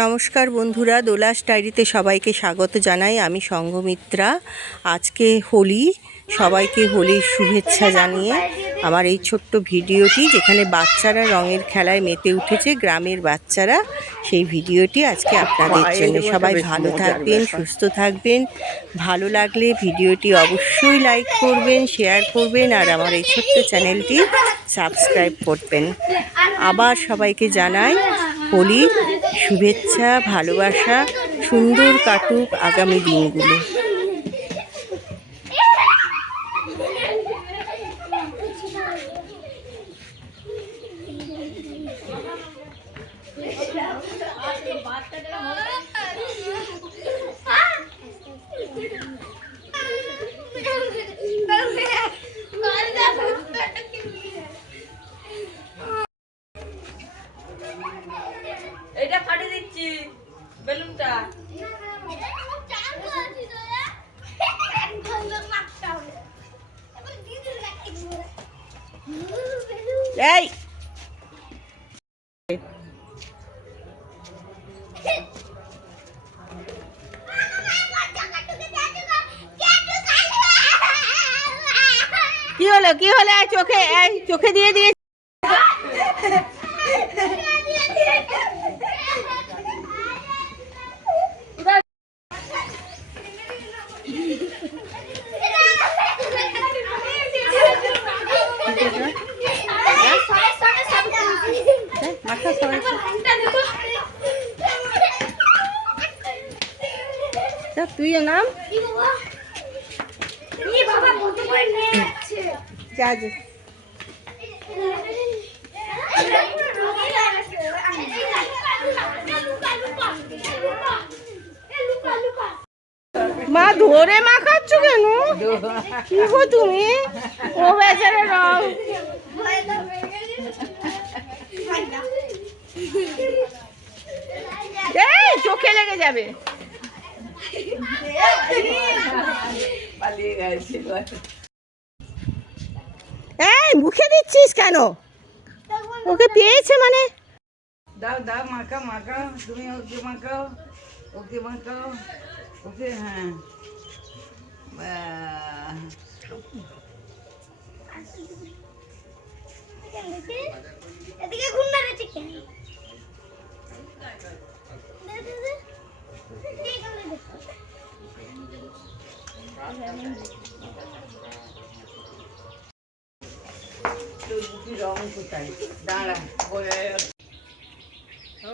নমস্কার বন্ধুরা দোলাস ডায়েরিতে সবাইকে স্বাগত জানাই। আমি সঙ্গমিত্রা। আজকে হোলি সবাইকে হোলির শুভেচ্ছা জানিয়ে আমার এই ছোট্ট ভিডিওটি যেখানে বাচ্চারা রঙের খেলায় মেতে উঠেছে গ্রামের বাচ্চারা সেই ভিডিওটি আজকে আপনাদের জন্য। সবাই ভালো থাকবেন সুস্থ থাকবেন। ভালো লাগলে ভিডিওটি অবশ্যই লাইক করবেন শেয়ার করবেন আর আমার এই ছোট্ট চ্যানেলটি সাবস্ক্রাইব করবেন। আবার সবাইকে জানাই হোলির শুভেচ্ছা ভালোবাসা সুন্দর কাটুক আগামী দিনগুলো। দিচ্ছি বেলুনটা এই কি হলো কি হলো এই চোখে এই চোখে দিয়ে দিয়ে তুই নাম? যা যা। মা ধরে মাখাচ্ছ কেন? কি গো তুমি? ও বেচারে রং। যাবে। পালিয়ে গেছে এই মুখে দিচ্ছিস কেন? ওকে পেয়েছে মানে? দাও দাও মাখা মাখাও তুমি ওকে মাখাও ওকে মাখাও ওকে হ্যাঁ। এদিকে ঘুম না রে চিকেন তোর বুকি রং কোথায় দাঁড়া বলে ও